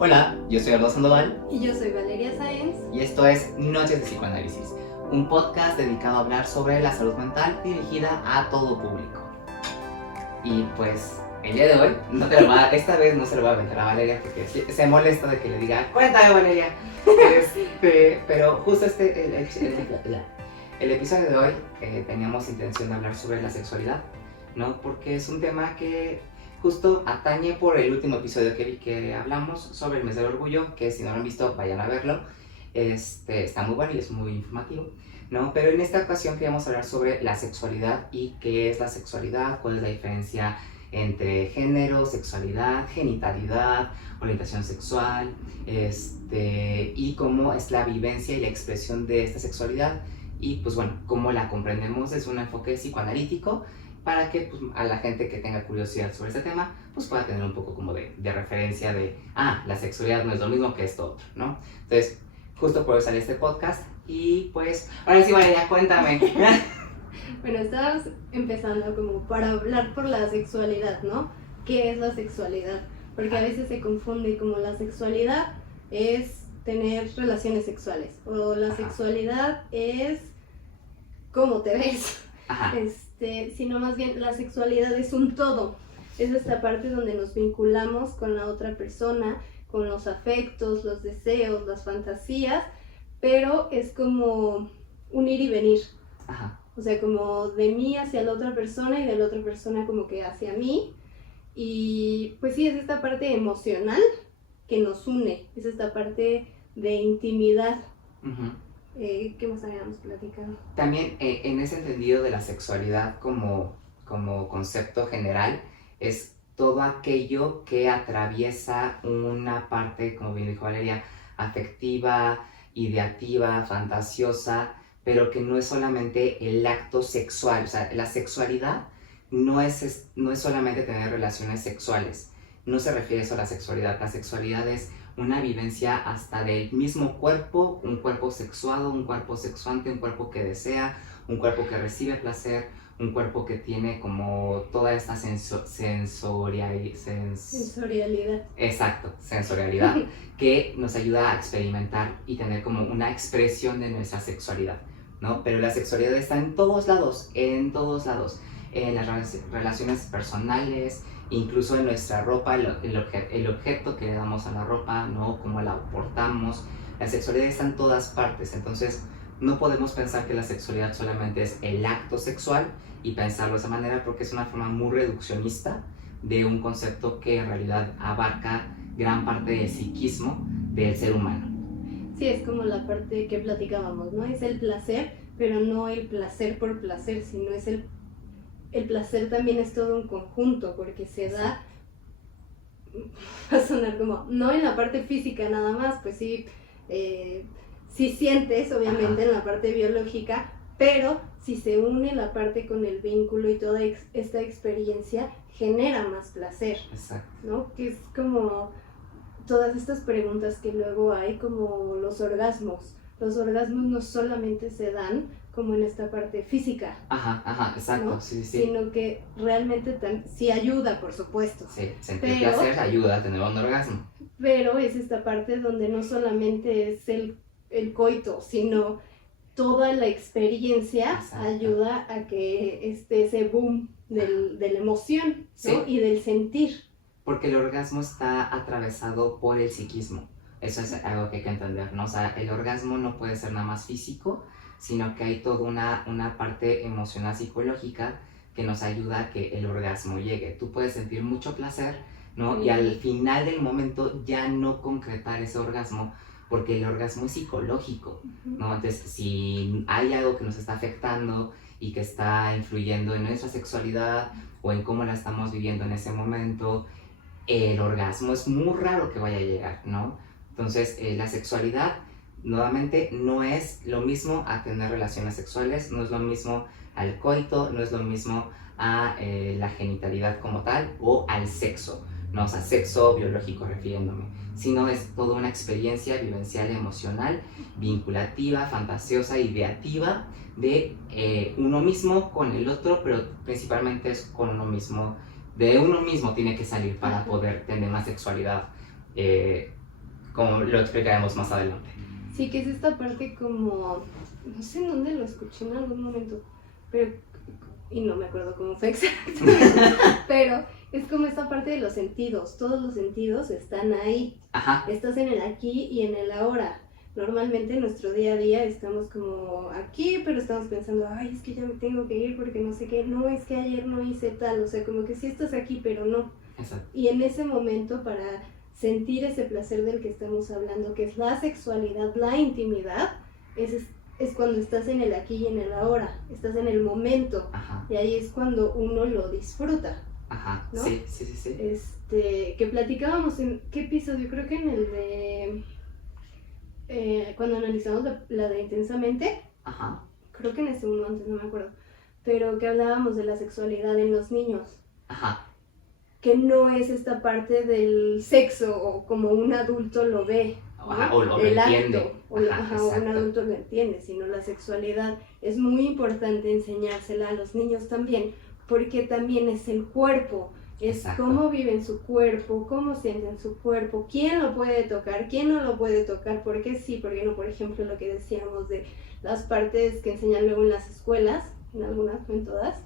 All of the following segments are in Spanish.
Hola, yo soy Aldo Sandoval Y yo soy Valeria Sáenz. y esto es Noches de Psicoanálisis, un podcast dedicado a hablar sobre la salud mental dirigida a todo público. Y pues, el día de hoy, esta vez no se lo voy a aventar a Valeria porque se molesta de que le diga, cuéntame Valeria. Pero justo el episodio de hoy teníamos intención de hablar sobre la sexualidad, ¿no? Porque es un tema que justo atañe por el último episodio que vi que hablamos sobre el mes del orgullo, que si no lo han visto vayan a verlo. Está muy bueno y es muy informativo, ¿no? Pero en esta ocasión queríamos hablar sobre la sexualidad y qué es la sexualidad, cuál es la diferencia entre género, sexualidad, genitalidad, orientación sexual, y cómo es la vivencia y la expresión de esta sexualidad y pues bueno, cómo la comprendemos desde un enfoque psicoanalítico para que pues, a la gente que tenga curiosidad sobre este tema pues pueda tener un poco como de referencia de, la sexualidad no es lo mismo que esto otro, ¿no? Entonces, justo por eso sale este podcast y pues, ahora sí Valeria, cuéntame. Bueno, estábamos empezando como para hablar por la sexualidad, ¿no? ¿Qué es la sexualidad? Porque a veces se confunde como la sexualidad es tener relaciones sexuales o la sexualidad es cómo te ves. Ajá. Sino más bien la sexualidad es un todo. Es esta parte donde nos vinculamos con la otra persona, con los afectos, los deseos, las fantasías, pero es como un ir y venir. Ajá. O sea, como de mí hacia la otra persona y de la otra persona como que hacia mí. Y pues sí, es esta parte emocional que nos une, es esta parte de intimidad. Uh-huh. ¿Qué más habíamos platicado? También en ese entendido de la sexualidad como concepto general, es todo aquello que atraviesa una parte, como bien dijo Valeria, afectiva, ideativa, fantasiosa, pero que no es solamente el acto sexual. O sea, la sexualidad no es solamente tener relaciones sexuales, no se refiere eso a la sexualidad. La sexualidad es una vivencia hasta del mismo cuerpo, un cuerpo sexuado, un cuerpo sexuante, un cuerpo que desea, un cuerpo que recibe placer, un cuerpo que tiene como toda esta sensorialidad. Exacto, sensorialidad, que nos ayuda a experimentar y tener como una expresión de nuestra sexualidad, ¿no? Pero la sexualidad está en todos lados, en las relaciones personales, incluso en nuestra ropa, el objeto que le damos a la ropa, ¿no? Cómo la portamos. La sexualidad está en todas partes, entonces no podemos pensar que la sexualidad solamente es el acto sexual y pensarlo de esa manera porque es una forma muy reduccionista de un concepto que en realidad abarca gran parte del psiquismo del ser humano. Sí, es como la parte que platicábamos, ¿no? Es el placer, pero no el placer por placer, sino es el placer también es todo un conjunto, porque se da, va a sonar como, no en la parte física nada más, pues sí, sí sientes obviamente en la parte biológica, pero si se une la parte con el vínculo y toda esta experiencia, genera más placer. Exacto. ¿No? Que es como todas estas preguntas que luego hay, como los orgasmos. Los orgasmos no solamente se dan como en esta parte física. Ajá, exacto, ¿no? Sí. Sino que realmente sí ayuda, por supuesto. Sí, sentir placer ayuda a tener un orgasmo. Pero es esta parte donde no solamente es el coito, sino toda la experiencia. Exacto. Ayuda a que esté ese boom de la emoción, ¿no? Sí. Y del sentir. Porque el orgasmo está atravesado por el psiquismo. Eso es algo que hay que entender, ¿no? O sea, el orgasmo no puede ser nada más físico, sino que hay toda una parte emocional psicológica que nos ayuda a que el orgasmo llegue. Tú puedes sentir mucho placer, ¿no? Sí. Y al final del momento ya no concretar ese orgasmo, porque el orgasmo es psicológico, ¿no? Entonces, si hay algo que nos está afectando y que está influyendo en nuestra sexualidad o en cómo la estamos viviendo en ese momento, el orgasmo es muy raro que vaya a llegar, ¿no? Entonces, la sexualidad, nuevamente, no es lo mismo a tener relaciones sexuales, no es lo mismo al coito, no es lo mismo a la genitalidad como tal o al sexo, ¿no? O sea, sexo biológico refiriéndome, sino es toda una experiencia vivencial, emocional, vinculativa, fantasiosa, ideativa de uno mismo con el otro, pero principalmente es con uno mismo. De uno mismo tiene que salir para poder tener más sexualidad como lo explicaremos más adelante. Sí, que es esta parte como, no sé en dónde lo escuché en algún momento, pero, y no me acuerdo cómo fue exactamente, pero es como esta parte de los sentidos, todos los sentidos están ahí. Ajá. Estás en el aquí y en el ahora. Normalmente en nuestro día a día estamos como aquí, pero estamos pensando, ay, es que ya me tengo que ir porque no sé qué, no, es que ayer no hice tal, o sea, como que sí estás aquí, pero no. Exacto. Y en ese momento, para sentir ese placer del que estamos hablando, que es la sexualidad, la intimidad, es cuando estás en el aquí y en el ahora, estás en el momento. Ajá. Y ahí es cuando uno lo disfruta. Ajá, ¿no? sí, sí, sí, sí. Que platicábamos en, ¿qué episodio? Creo que en el de, cuando analizamos la de Intensamente, Ajá. creo que en ese uno antes, no me acuerdo, pero que hablábamos de la sexualidad en los niños. Ajá. Que no es esta parte del sexo o como un adulto lo ve, ¿no? Ajá, o lo el entiende. acto, o un exacto. adulto lo entiende, sino la sexualidad. Es muy importante enseñársela a los niños también, porque también es el cuerpo, es Exacto. cómo viven su cuerpo, cómo sienten su cuerpo, quién lo puede tocar, quién no lo puede tocar, por qué sí, por qué no. Por ejemplo, lo que decíamos de las partes que enseñan luego en las escuelas, en algunas, no en todas,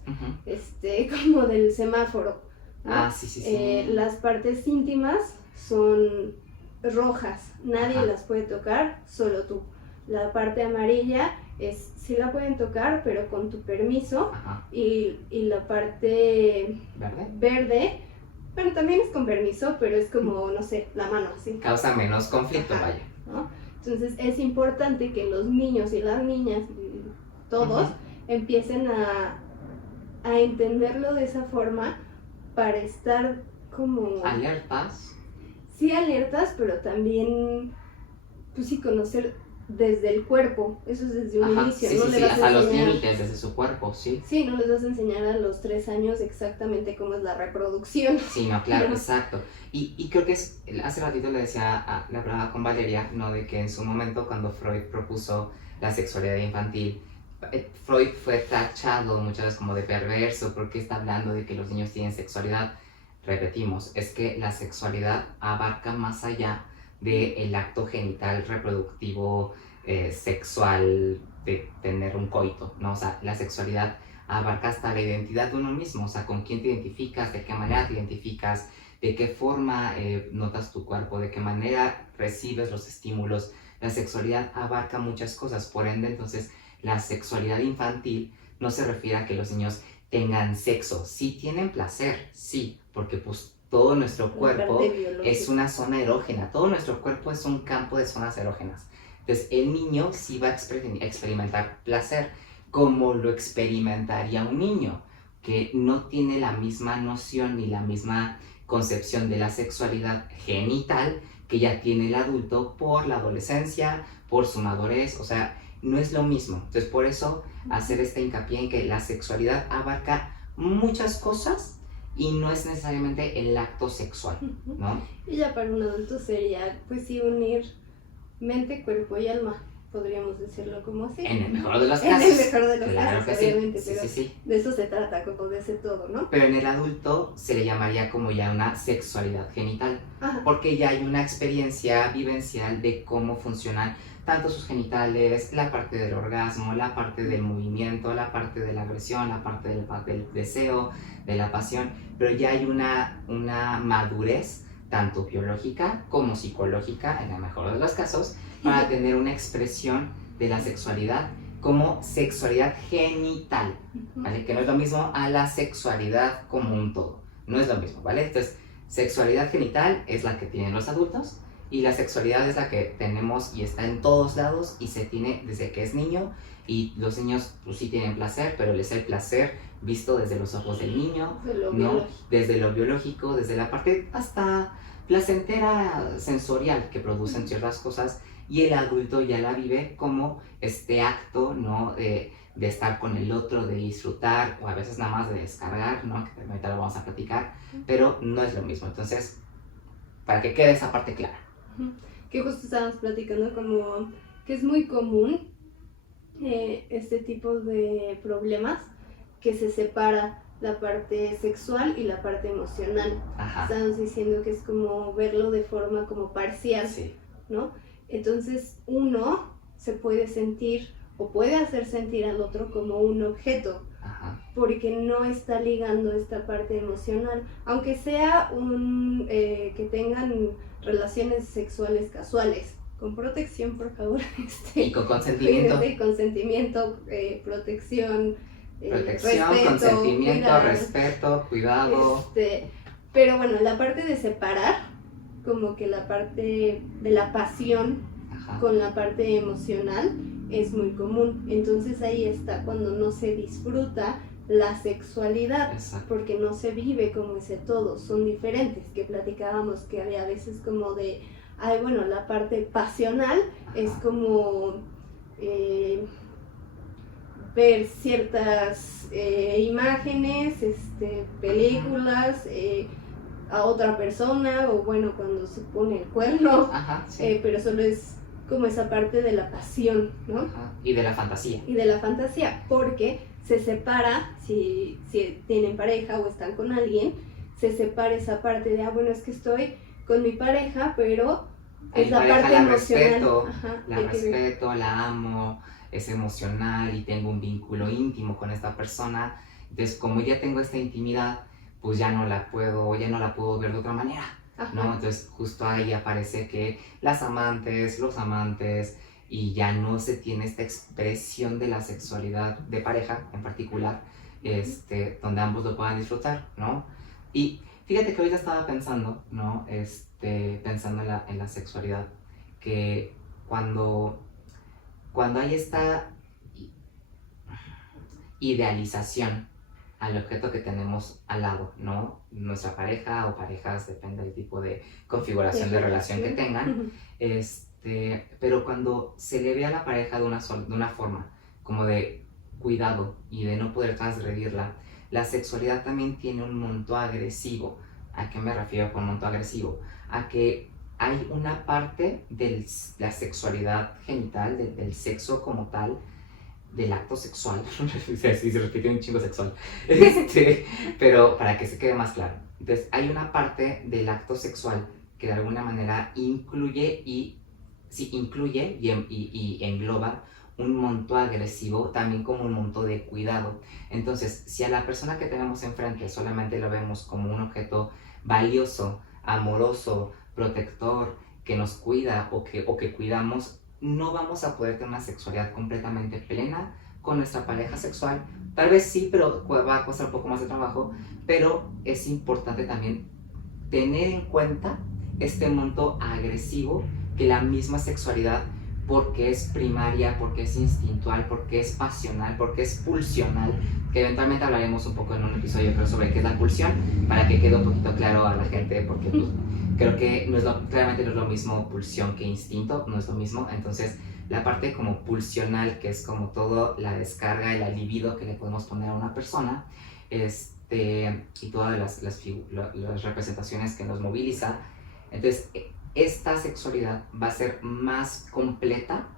como del semáforo, ¿no? Ah, sí, sí, sí. Las partes íntimas son rojas, nadie Ajá. las puede tocar, solo tú. La parte amarilla es, sí la pueden tocar, pero con tu permiso. Ajá. Y la parte verde, bueno, también es con permiso, pero es como, no sé, la mano así. Causa menos conflicto, Ajá, vaya. ¿no? Entonces es importante que los niños y las niñas, todos, empiecen a entenderlo de esa forma, para estar como... ¿Alertas? Sí, alertas, pero también, pues sí, conocer desde el cuerpo, eso es desde un inicio. Sí, no sí, le sí, vas hasta a enseñar... los límites desde su cuerpo, sí. Sí, no les vas a enseñar a los 3 años exactamente cómo es la reproducción. Sí, no, claro, exacto. Y creo que hace ratito le decía, le hablaba con Valeria, ¿no? De que en su momento cuando Freud propuso la sexualidad infantil, Freud fue tachado muchas veces como de perverso, porque está hablando de que los niños tienen sexualidad. Repetimos, es que la sexualidad abarca más allá del acto genital reproductivo sexual de tener un coito, ¿no? O sea, la sexualidad abarca hasta la identidad de uno mismo, o sea, con quién te identificas, de qué manera te identificas, de qué forma notas tu cuerpo, de qué manera recibes los estímulos. La sexualidad abarca muchas cosas, por ende, entonces, la sexualidad infantil no se refiere a que los niños tengan sexo. Sí tienen placer, sí, porque pues todo nuestro cuerpo es una zona erógena, todo nuestro cuerpo es un campo de zonas erógenas. Entonces el niño sí va a experimentar placer como lo experimentaría un niño que no tiene la misma noción ni la misma concepción de la sexualidad genital que ya tiene el adulto por la adolescencia, por su madurez, o sea, no es lo mismo. Entonces, por eso, hacer este hincapié en que la sexualidad abarca muchas cosas y no es necesariamente el acto sexual, ¿no? Y ya para un adulto sería, pues sí, unir mente, cuerpo y alma, podríamos decirlo como así. En el mejor de los casos. En el mejor de los claro casos, que obviamente, sí. pero sí. de eso se trata, como de ese todo, ¿no? Pero en el adulto se le llamaría como ya una sexualidad genital, porque ya hay una experiencia vivencial de cómo funcionan tanto sus genitales, la parte del orgasmo, la parte del movimiento, la parte de la agresión, la parte del deseo, de la pasión, pero ya hay una madurez tanto biológica como psicológica, en el mejor de los casos, para tener una expresión de la sexualidad como sexualidad genital, ¿vale? Que no es lo mismo a la sexualidad como un todo, no es lo mismo, ¿vale? Entonces, sexualidad genital es la que tienen los adultos y la sexualidad es la que tenemos y está en todos lados y se tiene desde que es niño, y los niños pues sí tienen placer, pero es el placer visto desde los ojos del niño, ¿no? Desde lo biológico, desde la parte hasta placentera sensorial que producen ciertas cosas, y el adulto ya la vive como este acto, ¿no? De estar con el otro, de disfrutar, o a veces nada más de descargar, ¿no? Que ahorita lo vamos a platicar, pero no es lo mismo. Entonces, para que quede esa parte clara. Que justo estábamos platicando como que es muy común este tipo de problemas, que se separa la parte sexual y la parte emocional. Estamos diciendo que es como verlo de forma como parcial, ¿no? Entonces uno se puede sentir o puede hacer sentir al otro como un objeto, Ajá. porque no está ligando esta parte emocional, aunque sea que tengan relaciones sexuales casuales, con protección, por favor. Y con consentimiento. Cuídense, consentimiento, protección, Protección, respeto, consentimiento, cuidar, respeto, cuidado. Pero bueno, la parte de separar, como que la parte de la pasión Ajá. con la parte emocional es muy común. Entonces ahí está cuando no se disfruta la sexualidad. Exacto. Porque no se vive como ese todo, son diferentes, que platicábamos que había veces como de, ay, bueno, la parte pasional Ajá. es como ver ciertas imágenes, películas, a otra persona, o bueno, cuando se pone el cuerno. Ajá, sí. Pero solo es como esa parte de la pasión, ¿no? Ajá. Y de la fantasía. Y de la fantasía, porque se separa, si tienen pareja o están con alguien, se separa esa parte de, bueno, es que estoy con mi pareja, pero es la parte emocional. La respeto, la amo, es emocional y tengo un vínculo íntimo con esta persona. Entonces, como ya tengo esta intimidad, pues ya no la puedo ver de otra manera, ¿no? Entonces, justo ahí aparece que las amantes, los amantes, y ya no se tiene esta expresión de la sexualidad de pareja en particular, donde ambos lo puedan disfrutar, ¿no? Y fíjate que ahorita estaba pensando, ¿no? Pensando en la sexualidad, que cuando hay esta idealización al objeto que tenemos al lado, ¿no? Nuestra pareja o parejas, depende del tipo de configuración de relación que tengan, pero cuando se le ve a la pareja de una forma como de cuidado y de no poder transgredirla, la sexualidad también tiene un monto agresivo. ¿A qué me refiero con monto agresivo? A que hay una parte de la sexualidad genital, del sexo como tal, del acto sexual, sí, se repite un chingo sexual, pero para que se quede más claro. Entonces, hay una parte del acto sexual que de alguna manera incluye y engloba un monto agresivo, también como un monto de cuidado. Entonces, si a la persona que tenemos enfrente solamente lo vemos como un objeto valioso, amoroso, protector, que nos cuida o que cuidamos, no vamos a poder tener una sexualidad completamente plena con nuestra pareja sexual. Tal vez sí, pero va a costar un poco más de trabajo, pero es importante también tener en cuenta este monto agresivo que la misma sexualidad, porque es primaria, porque es instintual, porque es pasional, porque es pulsional, que eventualmente hablaremos un poco en un episodio, creo, sobre qué es la pulsión, para que quede un poquito claro a la gente, porque pues, creo que claramente no es lo mismo pulsión que instinto, no es lo mismo. Entonces, la parte como pulsional, que es como todo la descarga, el libido que le podemos poner a una persona, y todas las representaciones que nos moviliza. Entonces, esta sexualidad va a ser más completa,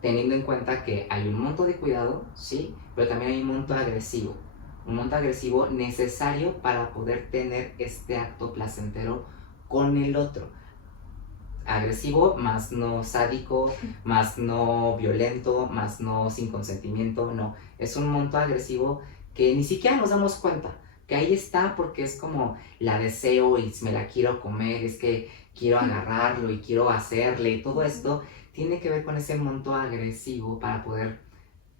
teniendo en cuenta que hay un monto de cuidado, sí, pero también hay un monto agresivo necesario para poder tener este acto placentero con el otro. Agresivo, más no sádico, más no violento, más no sin consentimiento, no. Es un monto agresivo que ni siquiera nos damos cuenta, que ahí está porque es como la deseo y me la quiero comer, es que quiero agarrarlo y quiero hacerle, y todo esto tiene que ver con ese monto agresivo para poder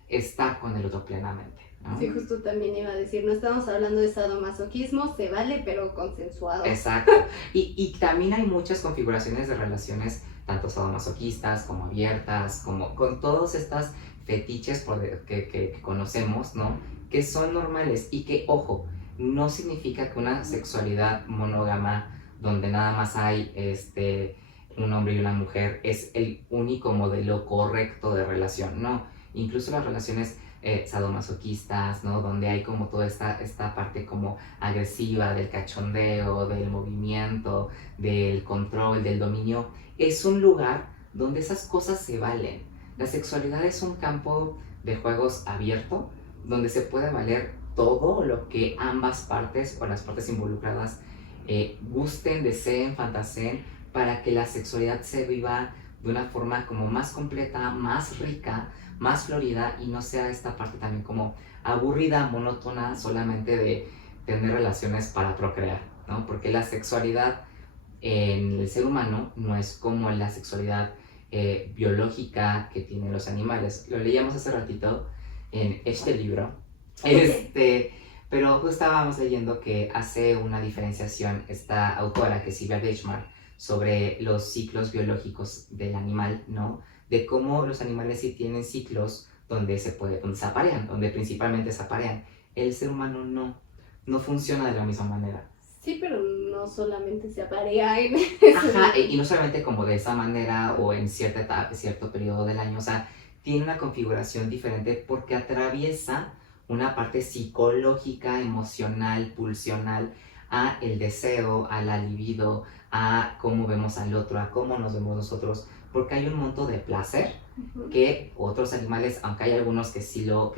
estar con el otro plenamente, ¿no? Sí, justo también iba a decir, no estamos hablando de sadomasoquismo, se vale, pero consensuado. Exacto. Y también hay muchas configuraciones de relaciones, tanto sadomasoquistas como abiertas, como con todas estas fetiches que conocemos, ¿no? Que son normales y que, ojo, no significa que una sexualidad monógama donde nada más hay un hombre y una mujer es el único modelo correcto de relación, no. Incluso las relaciones sadomasoquistas, ¿no? Donde hay como toda esta parte como agresiva del cachondeo, del movimiento, del control, del dominio, es un lugar donde esas cosas se valen. La sexualidad es un campo de juegos abierto, donde se puede valer todo lo que ambas partes o las partes involucradas gusten, deseen, fantaseen, para que la sexualidad se viva de una forma como más completa, más rica, más florida y no sea esta parte también como aburrida, monótona, solamente de tener relaciones para procrear, ¿no? Porque la sexualidad en el ser humano no es como la sexualidad biológica que tienen los animales. Lo leíamos hace ratito en este libro, pero justo estábamos leyendo que hace una diferenciación esta autora, que es Sylvia Deschmar, sobre los ciclos biológicos del animal, ¿no? De cómo los animales sí tienen ciclos donde donde se aparean, donde principalmente se aparean. El ser humano no funciona de la misma manera. Sí, pero no solamente se aparea en Ajá, y no solamente como de esa manera o en cierta etapa, cierto periodo del año, o sea, tiene una configuración diferente porque atraviesa una parte psicológica, emocional, pulsional, a el deseo, a la libido, a cómo vemos al otro, a cómo nos vemos nosotros, porque hay un monto de placer que otros animales, aunque hay algunos que sí lo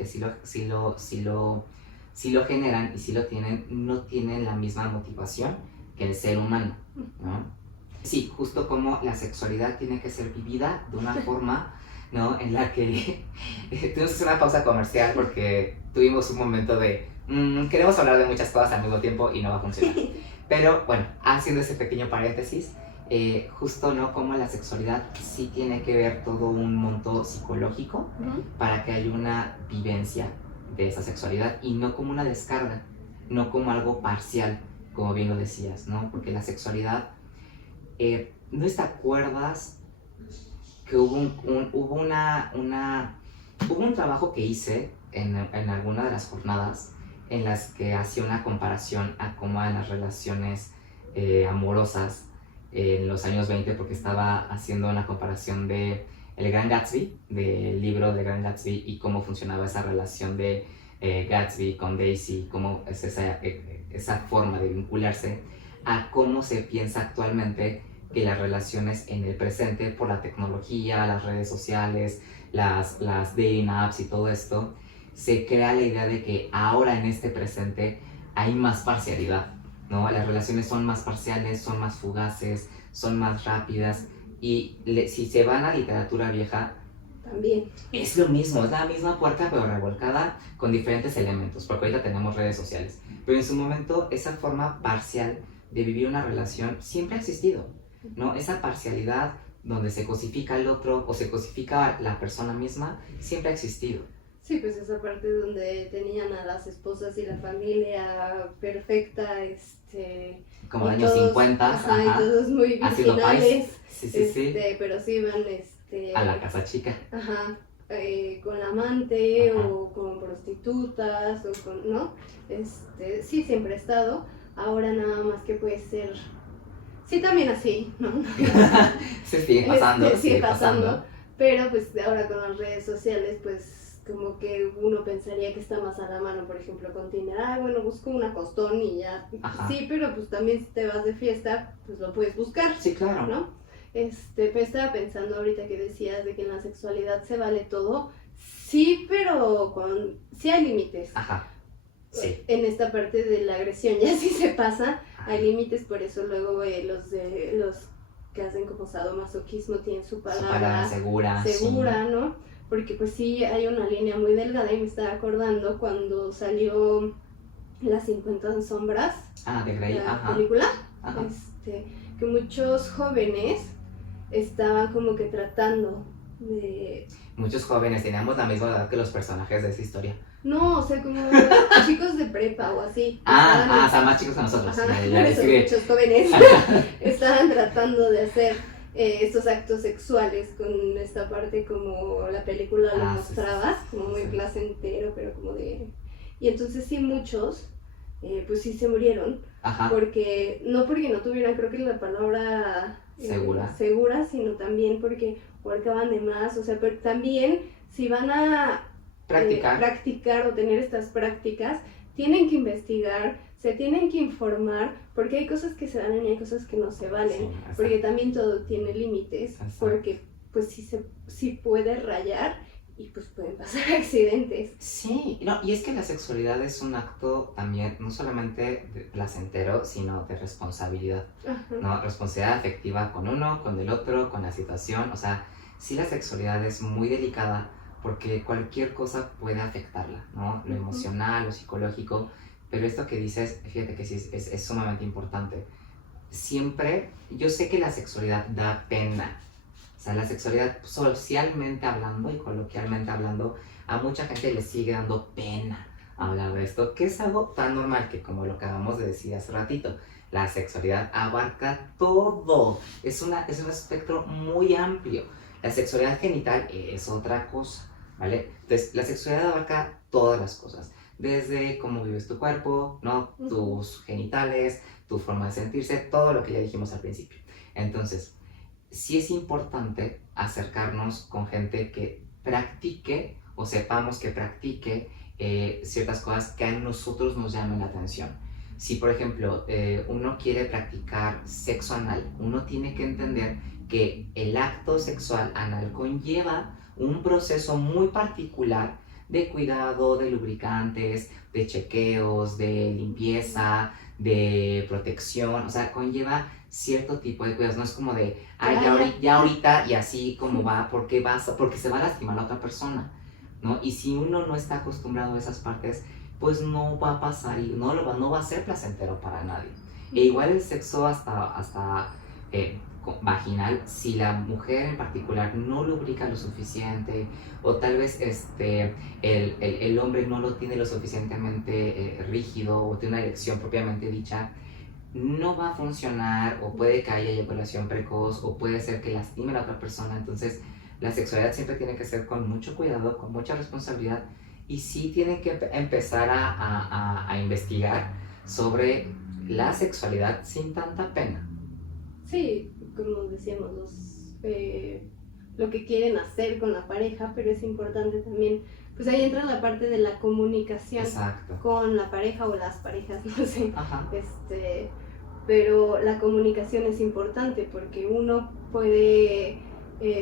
generan y sí lo tienen, no tienen la misma motivación que el ser humano, ¿no? Sí, justo como la sexualidad tiene que ser vivida de una forma, ¿no? En la que tuvimos que hacer una pausa comercial porque tuvimos un momento de queremos hablar de muchas cosas al mismo tiempo y no va a funcionar. Pero bueno, haciendo ese pequeño paréntesis, justo, ¿no? Como la sexualidad sí tiene que ver todo un monto psicológico para que haya una vivencia de esa sexualidad y no como una descarga, no como algo parcial, como bien lo decías, ¿no? Porque la sexualidad, ¿no te acuerdas que hubo un trabajo que hice en alguna de las jornadas en las que hacía una comparación a cómo eran las relaciones amorosas en los años 20, porque estaba haciendo una comparación de El Gran Gatsby, del libro de Gran Gatsby, y cómo funcionaba esa relación de Gatsby con Daisy, cómo es esa forma de vincularse a cómo se piensa actualmente que las relaciones en el presente, por la tecnología, las redes sociales, las dating apps y todo esto, se crea la idea de que ahora en este presente hay más parcialidad, ¿no? Las relaciones son más parciales, son más fugaces, son más rápidas y si se van a literatura vieja, también es lo mismo, es la misma puerca pero revolcada con diferentes elementos, porque ahorita tenemos redes sociales, pero en su momento esa forma parcial de vivir una relación siempre ha existido, ¿no? Esa parcialidad donde se cosifica al otro o se cosifica la persona misma siempre ha existido. Sí, pues esa parte donde tenían a las esposas y la familia perfecta, como de años 50, ajá, y todos muy virginales, sí. pero sí iban a la casa chica. Ajá, con la amante Ajá. o con prostitutas o con, ¿no? Sí, siempre ha estado. Ahora nada más que puede ser, sí, también así, ¿no? Sí, sigue pasando, sigue pasando. Pero pues ahora con las redes sociales, pues como que uno pensaría que está más a la mano, por ejemplo, con Tinder, bueno, busco un acostón y ya. Ajá. Sí, pero pues también si te vas de fiesta, pues lo puedes buscar. Sí, claro. ¿No? Pero estaba pensando ahorita que decías de que en la sexualidad se vale todo. Sí, pero sí hay límites. Ajá. Sí. En esta parte de la agresión ya sí se pasa, hay límites, por eso luego los que hacen como sadomasoquismo tienen su palabra segura, sí. ¿No? Porque pues sí hay una línea muy delgada y me estaba acordando cuando salió Las 50 sombras, de Grey, la película, ajá. Que muchos jóvenes estaban como que tratando de... Muchos jóvenes, teníamos la misma edad que los personajes de esa historia. No, o sea, como chicos de prepa o así. O sea, más chicos que nosotros. Ajá, muchos jóvenes estaban tratando de hacer estos actos sexuales con esta parte como la película lo mostraba, sí, como muy placentero, pero como de... Y entonces sí, muchos, pues sí se murieron. Ajá. Porque no tuvieran, creo que la palabra segura, sino también porque acaban de más, o sea, pero también si van a practicar o tener estas prácticas, tienen que investigar, se tienen que informar, porque hay cosas que se valen y hay cosas que no se valen, sí, porque también todo tiene límites, porque pues sí puede rayar y pues pueden pasar accidentes. Sí, no, y es que la sexualidad es un acto también, no solamente placentero, sino de responsabilidad, Ajá. ¿no? Responsabilidad afectiva con uno, con el otro, con la situación, o sea, sí la sexualidad es muy delicada porque cualquier cosa puede afectarla, ¿no? Lo Ujú. emocional, lo psicológico, pero esto que dices, fíjate que sí es sumamente importante. Siempre, yo sé que la sexualidad da pena, o sea, la sexualidad socialmente hablando y coloquialmente hablando, a mucha gente le sigue dando pena hablar de esto, que es algo tan normal que como lo acabamos de decir hace ratito, la sexualidad abarca todo, es un espectro muy amplio. La sexualidad genital es otra cosa, ¿vale? Entonces, la sexualidad abarca todas las cosas, desde cómo vives tu cuerpo, ¿no? Ujú. Tus genitales, tu forma de sentirse, todo lo que ya dijimos al principio. Entonces, sí es importante acercarnos con gente que practique o sepamos que practique ciertas cosas que a nosotros nos llamen la atención. Si, por ejemplo, uno quiere practicar sexo anal, uno tiene que entender que el acto sexual anal conlleva un proceso muy particular de cuidado, de lubricantes, de chequeos, de limpieza, de protección, o sea, conlleva cierto tipo de cuidados, no es como de, ay, Cállate. ya ahorita y así como va, porque se va a lastimar la otra persona, ¿no? Y si uno no está acostumbrado a esas partes, pues no va a pasar y no va a ser placentero para nadie. E igual el sexo hasta vaginal, si la mujer en particular no lubrica lo suficiente o tal vez el hombre no lo tiene lo suficientemente rígido o tiene una erección propiamente dicha, no va a funcionar o puede que haya eyaculación precoz o puede ser que lastime a la otra persona. Entonces, la sexualidad siempre tiene que ser con mucho cuidado, con mucha responsabilidad y sí tienen que empezar a investigar sobre la sexualidad sin tanta pena. Sí, como decíamos, lo que quieren hacer con la pareja, pero es importante también, pues ahí entra la parte de la comunicación Exacto. con la pareja o las parejas, no sé. Ajá. Pero la comunicación es importante porque uno puede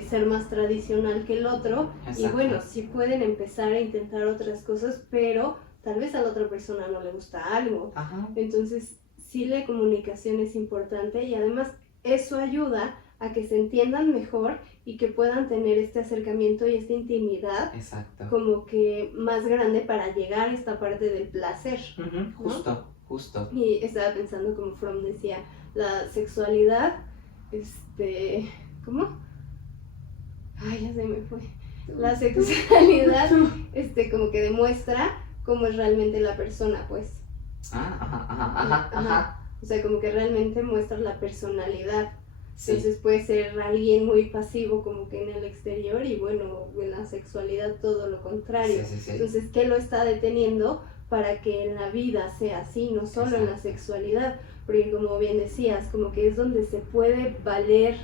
ser más tradicional que el otro. Exacto. Y bueno, sí pueden empezar a intentar otras cosas, pero tal vez a la otra persona no le gusta algo. Ajá. Entonces, sí, la comunicación es importante y además eso ayuda a que se entiendan mejor y que puedan tener este acercamiento y esta intimidad. Exacto. Como que más grande para llegar a esta parte del placer. Justo, ¿no? Justo. Y estaba pensando como Fromm decía, la sexualidad, ¿cómo? Ay, ya se me fue. La sexualidad, como que demuestra cómo es realmente la persona, pues. Ajá. O sea, como que realmente muestra la personalidad. Sí. Entonces puede ser alguien muy pasivo como que en el exterior y bueno, en la sexualidad todo lo contrario. Sí. Entonces, ¿qué lo está deteniendo para que en la vida sea así, no solo Exacto. en la sexualidad? Porque como bien decías, como que es donde se puede valer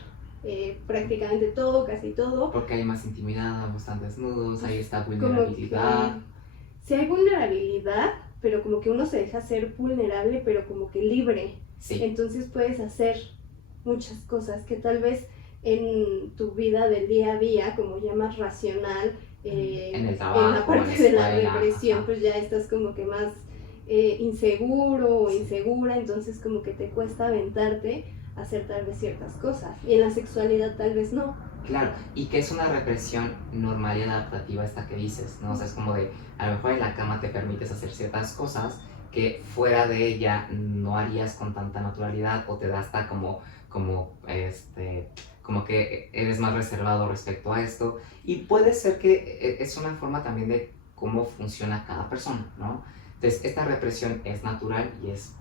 prácticamente todo, casi todo. Porque hay más intimidad, vamos están desnudos, ahí está vulnerabilidad. Sí hay vulnerabilidad, pero como que uno se deja ser vulnerable, pero como que libre. Sí. Entonces puedes hacer muchas cosas que tal vez en tu vida del día a día, como ya más racional, en el trabajo, en la parte de la represión, ajá. pues ya estás como que más inseguro o insegura, entonces como que te cuesta aventarte a hacer tal vez ciertas cosas. Y en la sexualidad tal vez no. Claro, y que es una represión normal y adaptativa esta que dices, ¿no? O sea, es como de, a lo mejor en la cama te permites hacer ciertas cosas que fuera de ella no harías con tanta naturalidad o te da hasta como que eres más reservado respecto a esto. Y puede ser que es una forma también de cómo funciona cada persona, ¿no? Entonces, esta represión es natural y es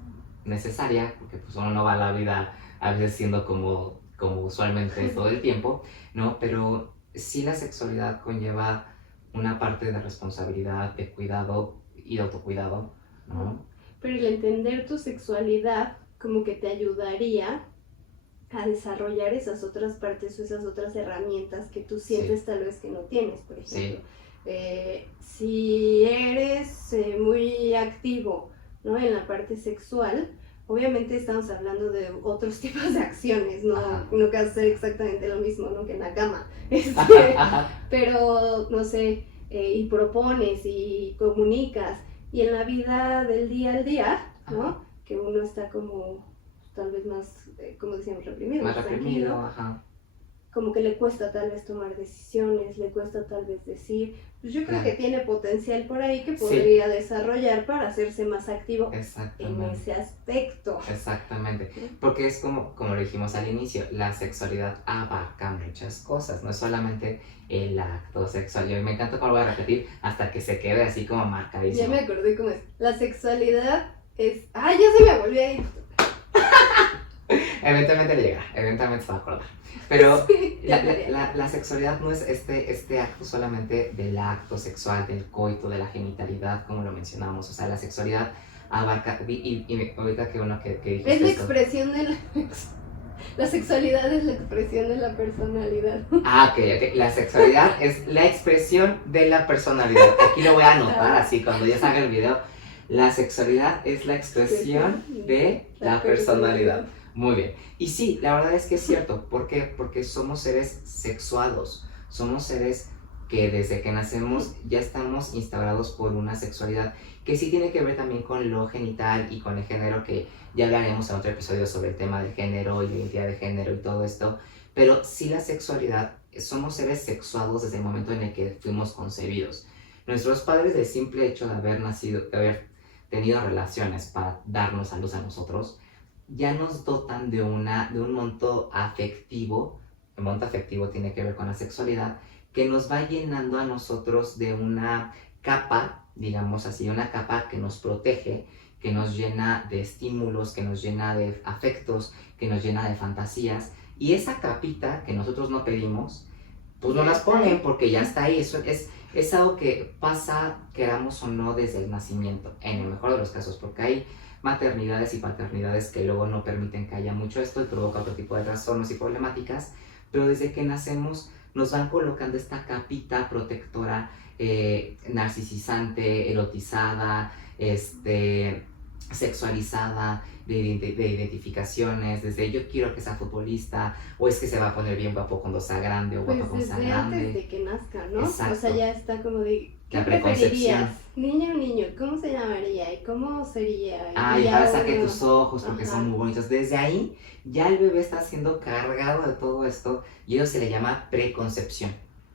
necesaria, porque pues uno no va a la vida a veces siendo como usualmente todo el tiempo, ¿no? Pero sí la sexualidad conlleva una parte de responsabilidad, de cuidado y de autocuidado, ¿no? Pero el entender tu sexualidad como que te ayudaría a desarrollar esas otras partes o esas otras herramientas que tú sientes tal vez que no tienes, por ejemplo. Si eres muy activo, ¿no? En la parte sexual, obviamente estamos hablando de otros tipos de acciones, no, Ajá. no que hacer exactamente lo mismo, ¿no? Que en la cama, Ajá. pero no sé, y propones y comunicas, y en la vida del día al día, ¿no? Ajá. Que uno está como tal vez más, como decíamos, reprimido, Más más reprimido, tranquilo, ajá. como que le cuesta tal vez tomar decisiones, le cuesta tal vez decir, pues yo creo Claro. que tiene potencial por ahí que Sí. podría desarrollar para hacerse más activo en Exactamente. ese aspecto. Exactamente, porque es como lo dijimos al inicio, la sexualidad abarca muchas cosas, no es solamente el acto sexual. Yo me encanta cómo lo voy a repetir hasta que se quede así como Ya marcadísimo. me acordé cómo es. La sexualidad es... ¡Ay, ya se me volvió a ir! Eventualmente le llegará, eventualmente se va a acordar. Pero Sí, la sexualidad no es este acto solamente del acto sexual, del coito, de la genitalidad, como lo mencionamos. O sea, la sexualidad abarca, y ahorita que uno que dijiste es la esto. expresión de la... La sexualidad es la expresión de la personalidad. Ah, ok. La sexualidad es la expresión de la personalidad. Aquí lo voy a anotar así cuando ya salga el video. La sexualidad es la expresión de la personalidad. Muy bien. Y sí, la verdad es que es cierto. ¿Por qué? Porque somos seres sexuados. Somos seres que desde que nacemos ya estamos instaurados por una sexualidad que sí tiene que ver también con lo genital y con el género, que ya hablaremos en otro episodio sobre el tema del género y la identidad de género y todo esto. Pero sí, la sexualidad, somos seres sexuados desde el momento en el que fuimos concebidos. Nuestros padres, del simple hecho de haber nacido, de haber tenido relaciones para darnos a luz a nosotros, ya nos dotan de un monto afectivo. El monto afectivo tiene que ver con la sexualidad, que nos va llenando a nosotros de una capa, digamos así, una capa que nos protege, que nos llena de estímulos, que nos llena de afectos, que nos llena de fantasías. Y esa capita que nosotros no pedimos, pues no las ponen porque ya está ahí. Eso es algo que pasa, queramos o no, desde el nacimiento, en el mejor de los casos, porque hay maternidades y paternidades que luego no permiten que haya mucho esto y provoca otro tipo de trastornos y problemáticas, pero desde que nacemos nos van colocando esta capita protectora, narcisizante, erotizada, sexualizada, de identificaciones, desde yo quiero que sea futbolista, o es que se va a poner bien guapo cuando sea grande, o guapa Pues cuando sea desde grande. antes de que nazca, ¿no? Exacto. O sea, ya está como de, ¿qué La preferirías? preconcepción. Niño o niño, ¿cómo se llamaría? ¿Y cómo sería? Ay, ya ahora saque uno- tus ojos porque Ajá. son muy bonitos. Desde ahí ya el bebé está siendo cargado de todo esto y eso se le llama preconcepción,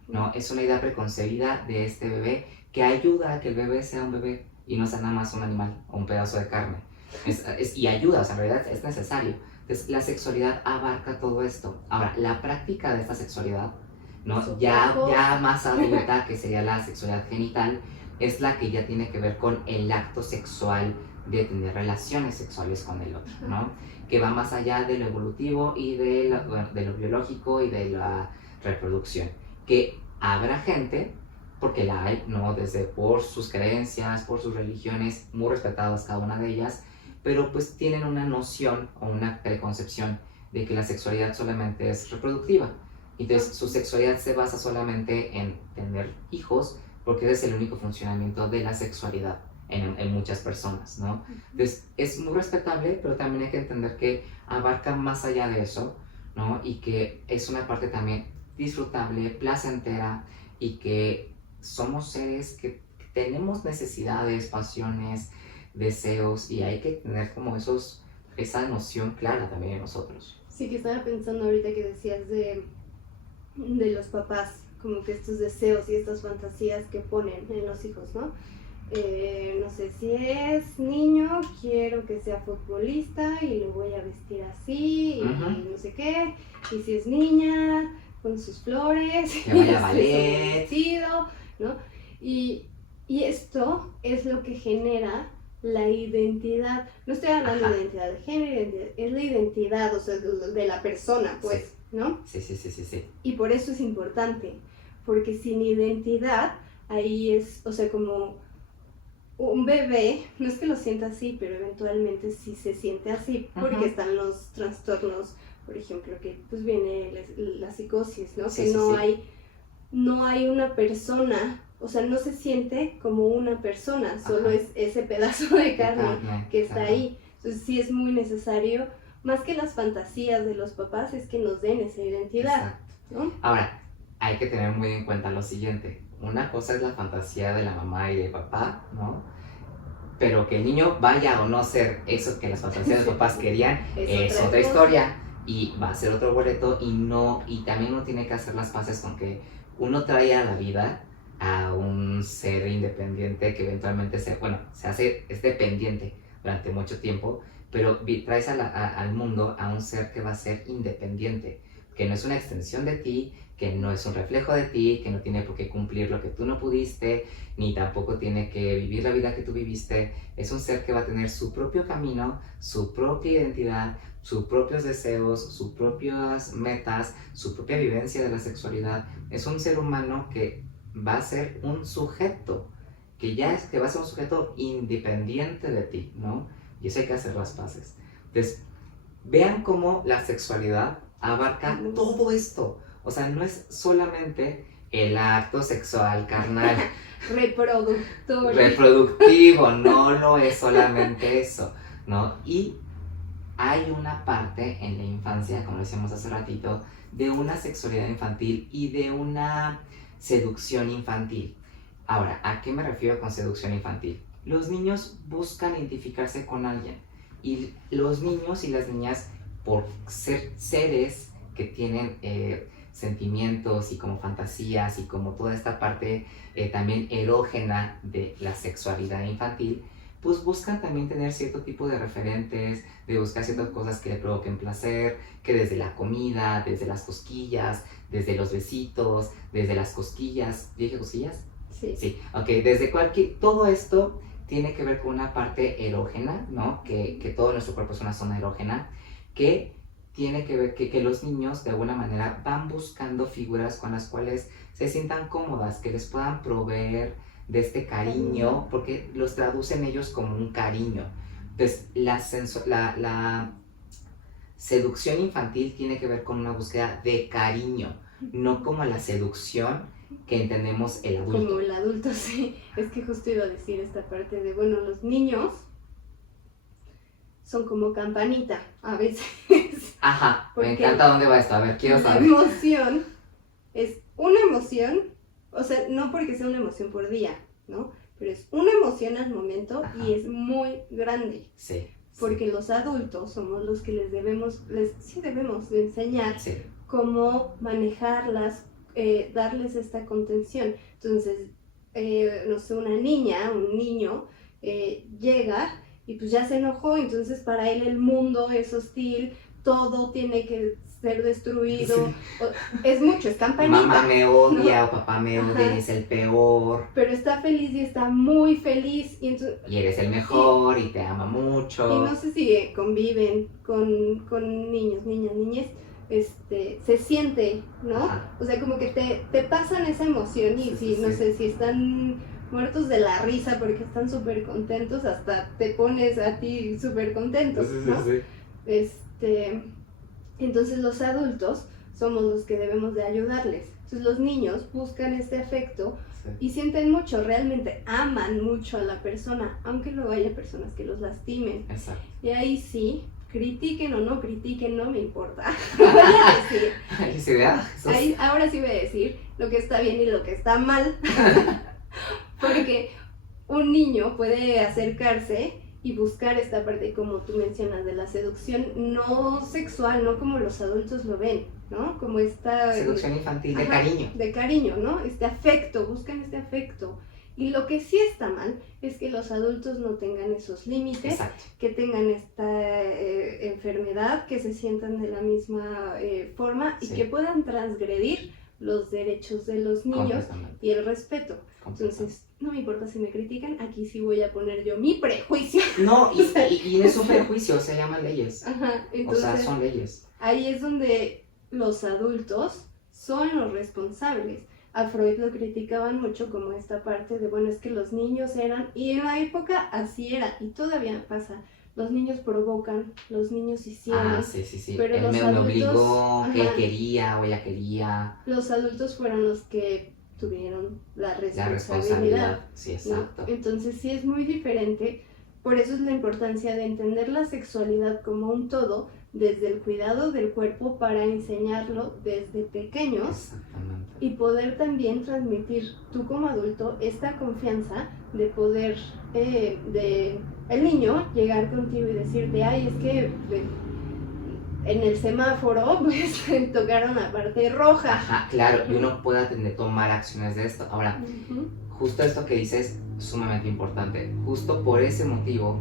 ¿no? Es una idea preconcebida de este bebé que ayuda a que el bebé sea un bebé y no sea nada más un animal o un pedazo de carne. Y ayuda, o sea, en realidad es necesario. Entonces, la sexualidad abarca todo esto. Ahora, la práctica de esta sexualidad, ¿no? Es otra Ya cosa. más adulta, que sería la sexualidad genital, es la que ya tiene que ver con el acto sexual de tener relaciones sexuales con el otro, ¿no? Que va más allá de lo evolutivo y de lo biológico y de la reproducción. Que habrá gente, porque la hay, ¿no? Desde por sus creencias, por sus religiones, muy respetadas cada una de ellas, pero pues tienen una noción o una preconcepción de que la sexualidad solamente es reproductiva. Entonces su sexualidad se basa solamente en tener hijos, porque ese es el único funcionamiento de la sexualidad en muchas personas, ¿no? Entonces es muy respetable, pero también hay que entender que abarca más allá de eso, ¿no? Y que es una parte también disfrutable, placentera, y que somos seres que tenemos necesidades, pasiones, deseos, y hay que tener como esa noción clara también en nosotros. Sí, que estaba pensando ahorita que decías de los papás, como que estos deseos y estas fantasías que ponen en los hijos, ¿no? No sé, si es niño, quiero que sea futbolista y lo voy a vestir así y no sé qué. Y si es niña, con sus flores, que vaya a su ballet, vestido, ¿no? Y esto es lo que genera la identidad. No estoy hablando de identidad de género, es la identidad, o sea, de la persona, pues, sí. ¿no? Sí. Y por eso es importante, porque sin identidad, ahí es, o sea, como un bebé, no es que lo sienta así, pero eventualmente sí se siente así, porque están los trastornos, por ejemplo, que pues viene la psicosis, ¿no? Sí, que sí, no hay una persona, o sea, no se siente como una persona, solo es ese pedazo de carne que está ahí. Entonces sí es muy necesario, más que las fantasías de los papás, es que nos den esa identidad, Exacto. ¿no? Ahora, hay que tener muy en cuenta lo siguiente. Una cosa es la fantasía de la mamá y del papá, ¿no? Pero que el niño vaya o no ser eso que las fantasías de los papás querían es otra cosa. historia y va a ser otro boleto y también uno tiene que hacer las paces con que uno trae a la vida a un ser independiente que eventualmente es dependiente durante mucho tiempo, pero traes al mundo a un ser que va a ser independiente, que no es una extensión de ti, que no es un reflejo de ti, que no tiene por qué cumplir lo que tú no pudiste, ni tampoco tiene que vivir la vida que tú viviste. Es un ser que va a tener su propio camino, su propia identidad, sus propios deseos, sus propias metas, su propia vivencia de la sexualidad. Es un ser humano que va a ser un sujeto, que va a ser un sujeto independiente de ti, ¿no? Y eso hay que hacer las paces. Entonces, vean cómo la sexualidad abarca todo esto. O sea, no es solamente el acto sexual carnal. Reproductivo, no lo es solamente eso, ¿no? Y hay una parte en la infancia, como decíamos hace ratito, de una sexualidad infantil y de una seducción infantil. Ahora, ¿a qué me refiero con seducción infantil? Los niños buscan identificarse con alguien y los niños y las niñas, por ser seres que tienen sentimientos y como fantasías y como toda esta parte también erógena de la sexualidad infantil, pues buscan también tener cierto tipo de referentes, de buscar ciertas cosas que le provoquen placer, que desde la comida, desde las cosquillas, desde los besitos, desde las cosquillas, ¿dije cosquillas? Sí. Sí, ok, todo esto tiene que ver con una parte erógena, ¿no? Que todo nuestro cuerpo es una zona erógena, que tiene que ver que los niños de alguna manera van buscando figuras con las cuales se sientan cómodas, que les puedan proveer de este cariño, porque los traducen ellos como un cariño. Entonces, la seducción infantil tiene que ver con una búsqueda de cariño, no como la seducción que entendemos el adulto. Como el adulto, sí. Es que justo iba a decir esta parte de, bueno, los niños son como campanita a veces. Ajá, me encanta dónde va esto, a ver, quiero saber. La emoción es una emoción, o sea, no porque sea una emoción por día, ¿no? Pero es una emoción al momento. Ajá. Y es muy grande. Sí. Porque los adultos somos los que debemos de enseñar cómo manejarlas, darles esta contención. Entonces, no sé, una niña, un niño llega y pues ya se enojó, entonces para él el mundo es hostil, todo tiene que ser destruido. Sí. Es mucho, es campanita. Mamá me odia, ¿no? O papá me odia y es el peor. Pero está feliz y está muy feliz. Y eres el mejor y te ama mucho. Y no sé si conviven con niños, niñas, niñes, se siente, ¿no? Ajá. O sea, como que te pasan esa emoción y no sé, si están muertos de la risa porque están súper contentos, hasta te pones a ti súper contento, ¿no? Entonces los adultos somos los que debemos de ayudarles. Entonces los niños buscan este afecto y sienten mucho, realmente aman mucho a la persona, aunque luego haya personas que los lastimen. Exacto. Y ahí sí, critiquen o no critiquen, no me importa. Voy a decir. Ahora sí voy a decir lo que está bien y lo que está mal. Porque un niño puede acercarse y buscar esta parte, como tú mencionas, de la seducción no sexual, no como los adultos lo ven, ¿no? Como esta... seducción infantil, de cariño. De cariño, ¿no? Este afecto, buscan este afecto. Y lo que sí está mal es que los adultos no tengan esos límites. Exacto. Que tengan esta enfermedad, que se sientan de la misma forma y que puedan transgredir los derechos de los niños y el respeto. Entonces, no me importa si me critican, aquí sí voy a poner yo mi prejuicio. No, y es un prejuicio, se llaman leyes. Ajá, entonces, o sea, son leyes. Ahí es donde los adultos son los responsables. A Freud lo criticaban mucho como esta parte de, bueno, es que los niños eran, y en la época así era, y todavía pasa, los niños provocan, los niños hicieron. Ah, sí. Pero él me obligó, que él quería o ella quería. Los adultos fueron los que tuvieron la responsabilidad. Sí, exacto. ¿No? Entonces sí es muy diferente, Por eso es la importancia de entender la sexualidad como un todo, desde el cuidado del cuerpo para enseñarlo desde pequeños. Exactamente. Y poder también transmitir tú como adulto esta confianza de poder, de el niño llegar contigo y decirte, ay, es que en el semáforo pues tocaron la parte roja. Ajá, claro, y uno pueda tomar acciones de esto. Ahora, justo esto que dices es sumamente importante. Justo por ese motivo,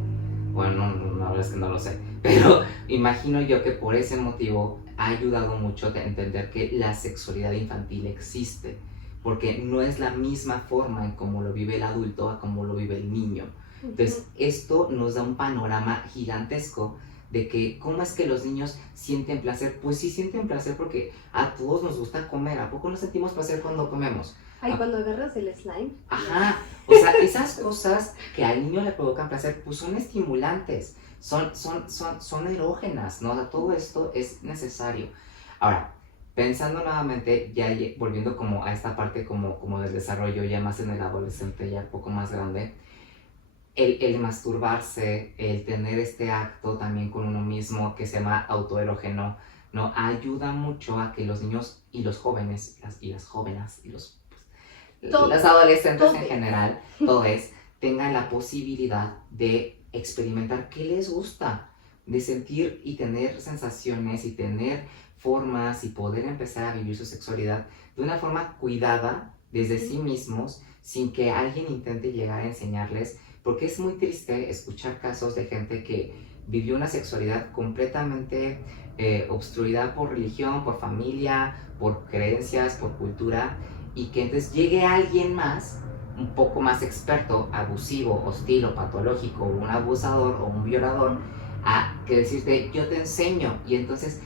bueno, la verdad es que no lo sé, pero imagino yo que por ese motivo ha ayudado mucho a entender que la sexualidad infantil existe, porque no es la misma forma en cómo lo vive el adulto a cómo lo vive el niño. Entonces, esto nos da un panorama gigantesco de que cómo es que los niños sienten placer. Pues sí sienten placer porque a todos nos gusta comer. ¿A poco no sentimos placer cuando comemos? Ay, cuando agarras el slime. Ajá, o sea, esas cosas que al niño le provocan placer, pues son estimulantes, son erógenas, ¿no? O sea, todo esto es necesario. Ahora, pensando nuevamente, ya volviendo como a esta parte como del desarrollo, ya más en el adolescente, ya un poco más grande, el masturbarse, el tener este acto también con uno mismo que se llama autoerógeno, ¿no? Ayuda mucho a que los niños y los jóvenes, y las jóvenes, y los adolescentes en general, todos, tengan la posibilidad de experimentar qué les gusta, de sentir y tener sensaciones y tener formas y poder empezar a vivir su sexualidad de una forma cuidada desde sí mismos, sin que alguien intente llegar a enseñarles, porque es muy triste escuchar casos de gente que vivió una sexualidad completamente obstruida por religión, por familia, por creencias, por cultura, y que entonces llegue alguien más, un poco más experto, abusivo, hostil o patológico, o un abusador o un violador, a que decirte, yo te enseño, y entonces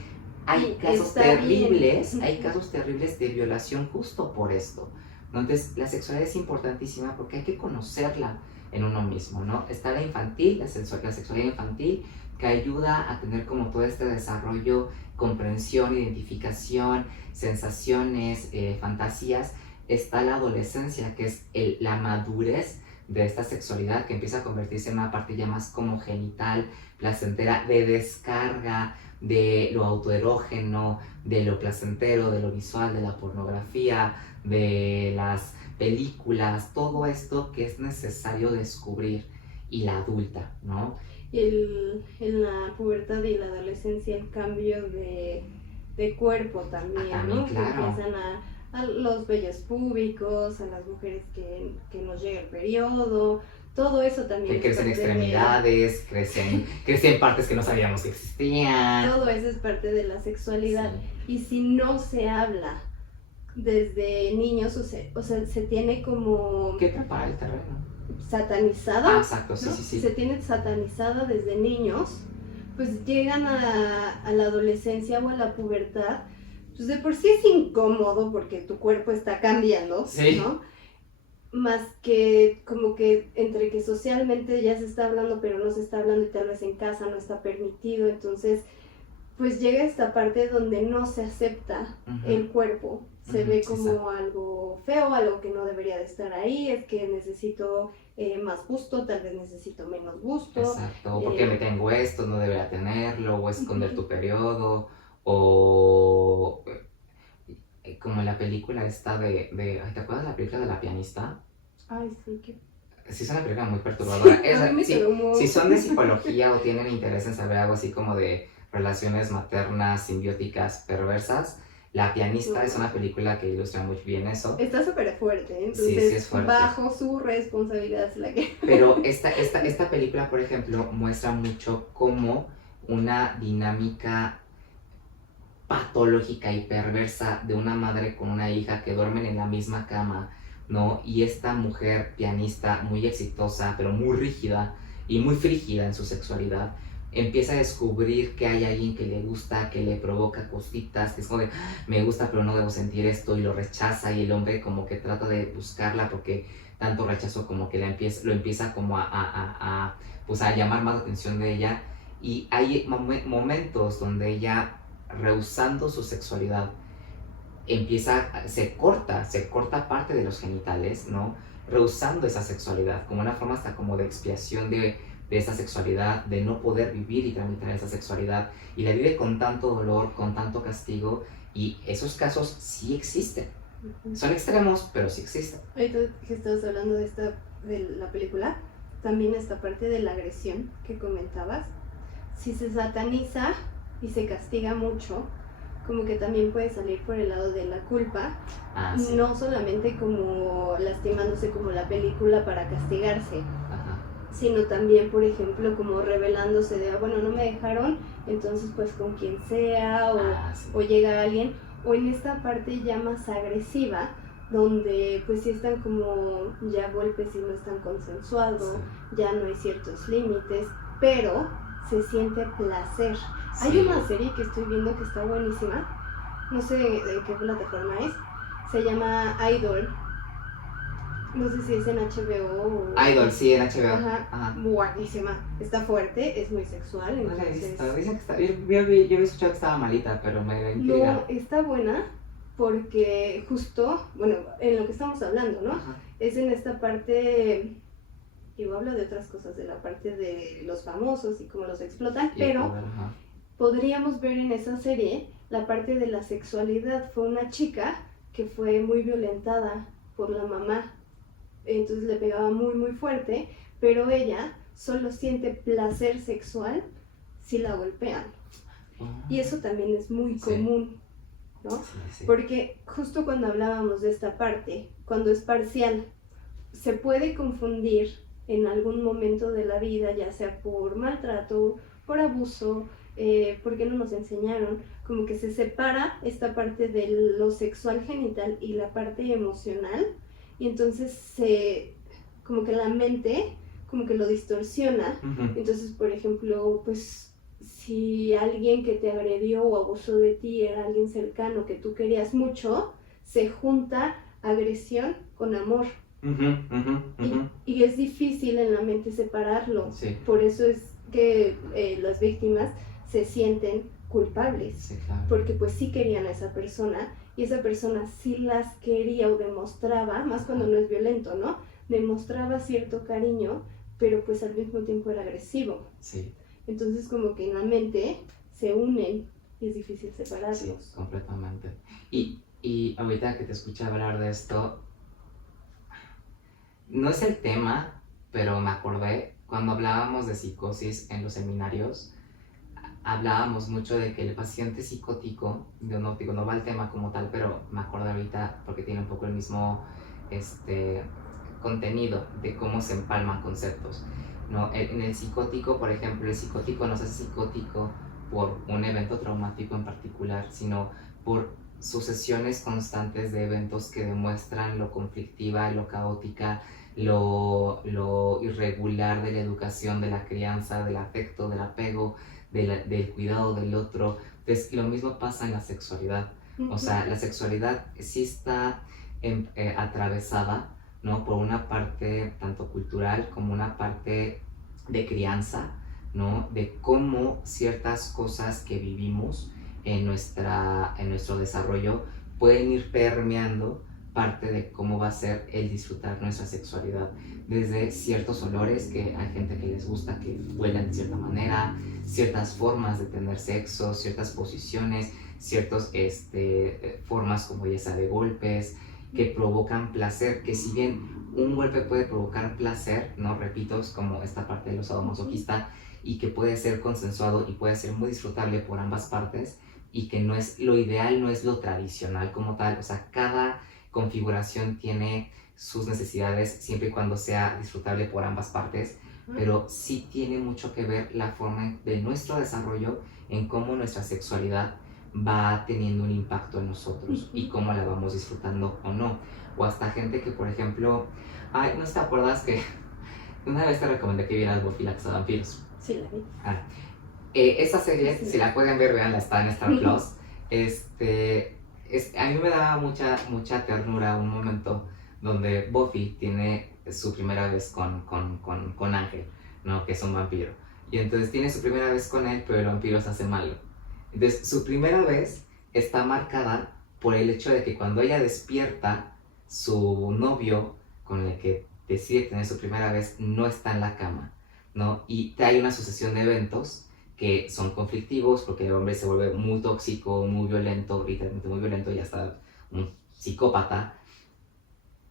hay casos terribles, hay casos terribles de violación justo por esto, ¿no? Entonces la sexualidad es importantísima porque hay que conocerla en uno mismo, ¿no? Está la infantil, la sexualidad infantil, que ayuda a tener como todo este desarrollo, comprensión, identificación, sensaciones, fantasías. Está la adolescencia, que es la madurez de esta sexualidad, que empieza a convertirse en una parte ya más como genital, placentera, de descarga, de lo autoerógeno, de lo placentero, de lo visual, de la pornografía, de las películas, todo esto que es necesario descubrir, y la adulta, ¿no? En la pubertad y la adolescencia el cambio de cuerpo también, ¿no? Claro. Que empiezan a los vellos púbicos, a las mujeres que nos llega el periodo, todo eso también. Que crecen extremidades, crecen partes que no sabíamos que existían. Todo eso es parte de la sexualidad. Sí. Y si no se habla desde niños, o sea, se tiene como... ¿Qué prepara el terreno? Satanizada. Exacto, sí, ¿no? sí. Se tiene satanizada desde niños, pues llegan a la adolescencia o a la pubertad, pues de por sí es incómodo porque tu cuerpo está cambiando, sí. ¿no? Más que como que entre que socialmente ya se está hablando, pero no se está hablando y tal vez en casa no está permitido, entonces pues llega esta parte donde no se acepta el cuerpo, se ve como algo feo, algo que no debería de estar ahí, es que necesito más gusto, tal vez necesito menos gusto. Exacto, porque me tengo esto, no debería tenerlo, o esconder tu periodo, o como en la película esta ¿te acuerdas de la película de la pianista? Ay, sí, que... Sí, es una película muy perturbadora. Si son de psicología o tienen interés en saber algo así como de relaciones maternas, simbióticas, perversas, La pianista es una película que ilustra muy bien eso. Está súper fuerte, entonces sí es fuerte. Bajo su responsabilidad es la que... Pero esta película, por ejemplo, muestra mucho cómo una dinámica patológica y perversa de una madre con una hija que duermen en la misma cama, ¿no? Y esta mujer pianista muy exitosa, pero muy rígida y muy frígida en su sexualidad, empieza a descubrir que hay alguien que le gusta, que le provoca cositas, que es como de, me gusta pero no debo sentir esto, y lo rechaza, y el hombre como que trata de buscarla porque tanto rechazo como que lo empieza como pues a llamar más la atención de ella, y hay momentos donde ella, rehusando su sexualidad, se corta parte de los genitales, ¿no? Rehusando esa sexualidad, como una forma hasta como de expiación de esa sexualidad, de no poder vivir y tramitar esa sexualidad, y la vive con tanto dolor, con tanto castigo, y esos casos sí existen. Son extremos, pero sí existen. Ahorita que estás hablando de la película, también esta parte de la agresión que comentabas, si se sataniza y se castiga mucho, como que también puede salir por el lado de la culpa, Sí. no solamente como lastimándose como la película para castigarse, Ajá. sino también, por ejemplo, como revelándose de, bueno, no me dejaron, entonces pues con quien sea, Sí. o llega alguien, o en esta parte ya más agresiva, donde pues sí están como ya golpes y no están consensuados, ya no hay ciertos límites, pero se siente placer. Sí. Hay una serie que estoy viendo que está buenísima, no sé de qué plataforma es, se llama Idol. No sé si es en HBO o... Idol, sí, en HBO. Ajá. Buenísima. Está fuerte, es muy sexual. No la he Entonces... visto. Dicen que está... Yo había escuchado que estaba malita, pero me intriga. No, está buena porque justo, bueno, en lo que estamos hablando, ¿no? Ajá. Es en esta parte... Yo hablo de otras cosas, de la parte de los famosos y cómo los explotan, pero podríamos ver en esa serie la parte de la sexualidad. Fue una chica que fue muy violentada por la mamá, entonces le pegaba muy muy fuerte, pero ella solo siente placer sexual si la golpean. Y eso también es muy común, ¿no? Sí. Porque justo cuando hablábamos de esta parte, cuando es parcial, se puede confundir en algún momento de la vida, ya sea por maltrato, por abuso, porque no nos enseñaron, como que se separa esta parte de lo sexual genital y la parte emocional, y entonces como que la mente como que lo distorsiona. Entonces, por ejemplo, pues si alguien que te agredió o abusó de ti era alguien cercano que tú querías mucho, se junta agresión con amor. Y es difícil en la mente separarlo. Sí. Por eso es que las víctimas se sienten culpables, sí, claro. Porque pues sí querían a esa persona y esa persona sí las quería o demostraba, más cuando no es violento, ¿no? Demostraba cierto cariño, pero pues al mismo tiempo era agresivo. Sí. Entonces como que en la mente se unen y es difícil separarlos. Sí, completamente. Y ahorita que te escuché hablar de esto, no es el tema, pero me acordé, cuando hablábamos de psicosis en los seminarios, hablábamos mucho de que el paciente psicótico, no va al tema como tal, pero me acuerdo ahorita porque tiene un poco el mismo contenido de cómo se empalman conceptos, ¿no? En el psicótico, por ejemplo, el psicótico no se hace psicótico por un evento traumático en particular, sino por sucesiones constantes de eventos que demuestran lo conflictiva, lo caótica, lo irregular de la educación, de la crianza, del afecto, del apego, del cuidado del otro. Entonces, lo mismo pasa en la sexualidad. O sea, la sexualidad sí está atravesada, ¿no? Por una parte tanto cultural como una parte de crianza, ¿no? De cómo ciertas cosas que vivimos en nuestro desarrollo pueden ir permeando parte de cómo va a ser el disfrutar nuestra sexualidad, desde ciertos olores que hay gente que les gusta que huelan de cierta manera, ciertas formas de tener sexo, ciertas posiciones, ciertas formas como ya sea de golpes que provocan placer, que si bien un golpe puede provocar placer, no repito, es como esta parte de lo sadomasoquista, y que puede ser consensuado y puede ser muy disfrutable por ambas partes, y que no es lo ideal, no es lo tradicional como tal. O sea, cada configuración tiene sus necesidades siempre y cuando sea disfrutable por ambas partes, pero sí tiene mucho que ver la forma de nuestro desarrollo en cómo nuestra sexualidad va teniendo un impacto en nosotros y cómo la vamos disfrutando o no. O hasta gente que, por ejemplo, ¿no te acuerdas que una vez te recomendé que vieras Buffy la Cazavampiros? Sí, la vi. Esta serie, si la pueden ver, veanla, está en Star Plus. A mí me daba mucha ternura un momento donde Buffy tiene su primera vez con Ángel, ¿no? Que es un vampiro. Y entonces tiene su primera vez con él, pero el vampiro se hace malo. Entonces su primera vez está marcada por el hecho de que cuando ella despierta, su novio con el que decide tener su primera vez no está en la cama, ¿no? Y hay una sucesión de eventos que son conflictivos porque el hombre se vuelve muy tóxico, muy violento, literalmente muy violento y hasta un psicópata.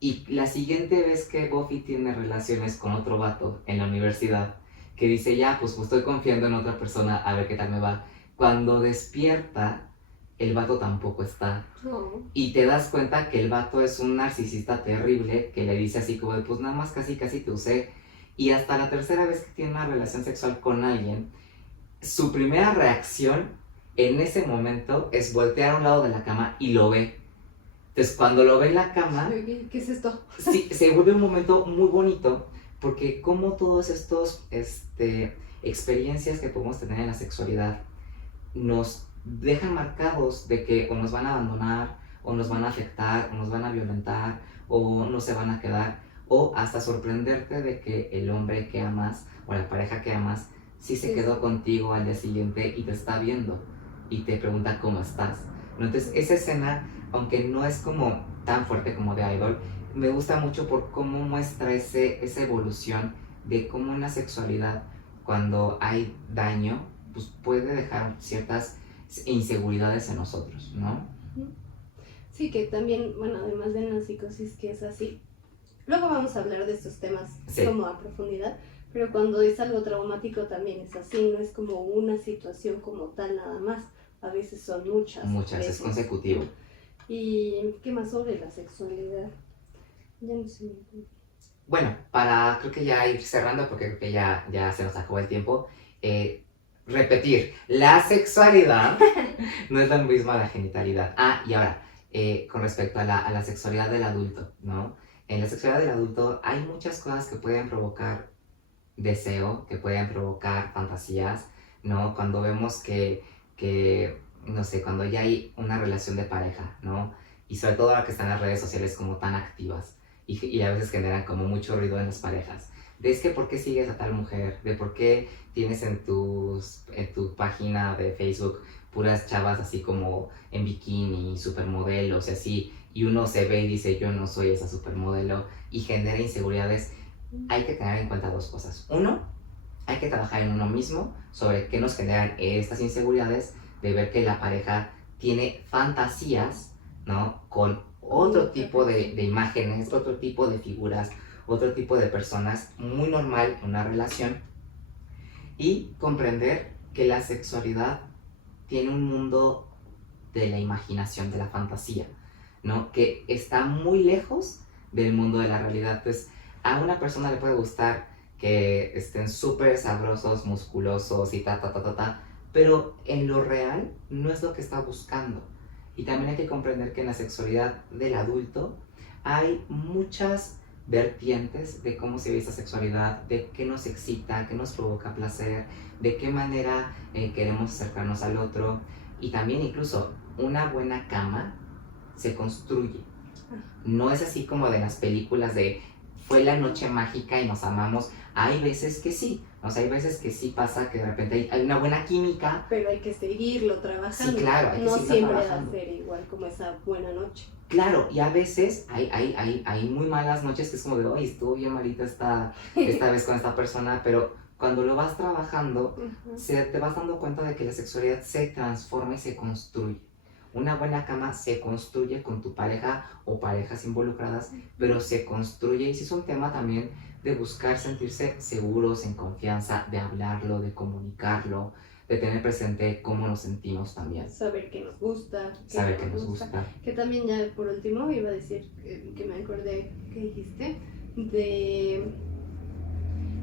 Y la siguiente vez que Buffy tiene relaciones con otro vato en la universidad, que dice, ya, pues estoy confiando en otra persona, a ver qué tal me va. Cuando despierta, el vato tampoco está. Oh. Y te das cuenta que el vato es un narcisista terrible que le dice así como de, pues nada más casi te usé. Y hasta la tercera vez que tiene una relación sexual con alguien, su primera reacción en ese momento es voltear a un lado de la cama y lo ve. Entonces cuando lo ve en la cama, ¿Qué es esto? sí, se vuelve un momento muy bonito porque como todos estos experiencias que podemos tener en la sexualidad nos dejan marcados de que o nos van a abandonar, o nos van a afectar, o nos van a violentar, o no se van a quedar, o hasta sorprenderte de que el hombre que amas o la pareja que amas sí se quedó contigo al día siguiente y te está viendo y te pregunta cómo estás, ¿no? Entonces esa escena, aunque no es como tan fuerte como de Idol, me gusta mucho por cómo muestra esa evolución de cómo una sexualidad, cuando hay daño, pues puede dejar ciertas inseguridades en nosotros, ¿no? Sí, que también, bueno, además de la psicosis que es así, luego vamos a hablar de estos temas como a profundidad, pero cuando es algo traumático también es así, no es como una situación como tal nada más, a veces son muchas veces. Es consecutivo. ¿Y qué más sobre la sexualidad? Ya no sé. Bueno, para creo que ya ir cerrando, porque creo que ya se nos acabó el tiempo, repetir, la sexualidad no es la misma a la genitalidad. Ah, y ahora, con respecto a la sexualidad del adulto, ¿no? En la sexualidad del adulto hay muchas cosas que pueden provocar deseo, que pueden provocar fantasías, ¿no? Cuando vemos no sé, cuando ya hay una relación de pareja, ¿no? Y sobre todo ahora que están las redes sociales como tan activas y a veces generan como mucho ruido en las parejas. De es que por qué sigues a tal mujer, de por qué tienes en tu página de Facebook puras chavas así como en bikini, supermodelos y así, y uno se ve y dice yo no soy esa supermodelo y genera inseguridades. Hay que tener en cuenta dos cosas. Uno, hay que trabajar en uno mismo sobre qué nos generan estas inseguridades, de ver que la pareja tiene fantasías, ¿no? Con otro tipo de imágenes, otro tipo de figuras, otro tipo de personas, muy normal en una relación, y comprender que la sexualidad tiene un mundo de la imaginación, de la fantasía, ¿no? Que está muy lejos del mundo de la realidad. Pues a una persona le puede gustar que estén súper sabrosos, musculosos y pero en lo real no es lo que está buscando. Y también hay que comprender que en la sexualidad del adulto hay muchas vertientes de cómo se ve esa sexualidad, de qué nos excita, qué nos provoca placer, de qué manera queremos acercarnos al otro. Y también incluso una buena cama se construye. No es así como de las películas de fue la noche mágica y nos amamos. Hay veces que sí, o sea, hay veces que sí pasa que de repente hay una buena química. Pero hay que seguirlo trabajando. Sí, claro, hay que no siempre trabajando. Va a ser igual como esa buena noche. Claro, y a veces hay muy malas noches que es como de, oye, estuvo bien malita esta vez con esta persona, pero cuando lo vas trabajando, te vas dando cuenta de que la sexualidad se transforma y se construye. Una buena cama se construye con tu pareja o parejas involucradas, pero se construye, y sí es un tema también de buscar sentirse seguros, en confianza, de hablarlo, de comunicarlo, de tener presente cómo nos sentimos también. Saber qué nos gusta. Saber qué nos gusta. Que también ya por último iba a decir que me acordé que dijiste de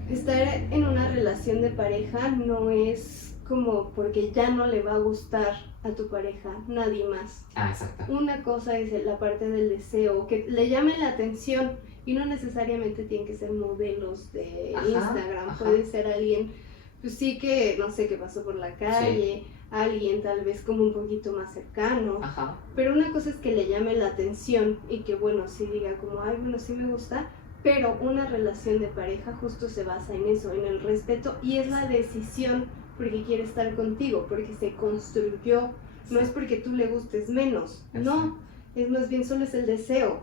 estar en una relación de pareja no es como porque ya no le va a gustar a tu pareja nadie más. Ah, exacto. Una cosa es la parte del deseo, que le llame la atención y no necesariamente tienen que ser modelos de Instagram, puede ser alguien, pues sí que, no sé, que pasó por la calle, sí. Alguien tal vez como un poquito más cercano, pero una cosa es que le llame la atención y que bueno, sí diga como, ay, bueno, sí me gusta, pero una relación de pareja justo se basa en eso, en el respeto y es la decisión porque quiere estar contigo, porque se construyó, no es porque tú le gustes menos, no, es más bien solo es el deseo,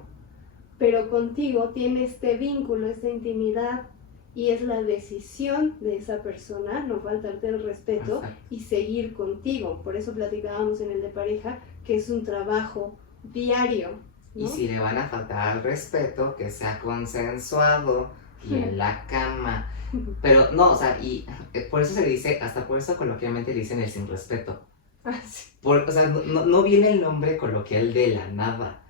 pero contigo tiene este vínculo, esta intimidad y es la decisión de esa persona no faltarte el respeto. Exacto. Y seguir contigo. Por eso platicábamos en el de pareja que es un trabajo diario, ¿no? Y si le van a faltar al respeto, que sea consensuado y en la cama. Pero no, o sea, y por eso se le dice, hasta por eso coloquialmente le dicen el sin respeto. Ah, sí. O sea, no viene el nombre coloquial de la nada.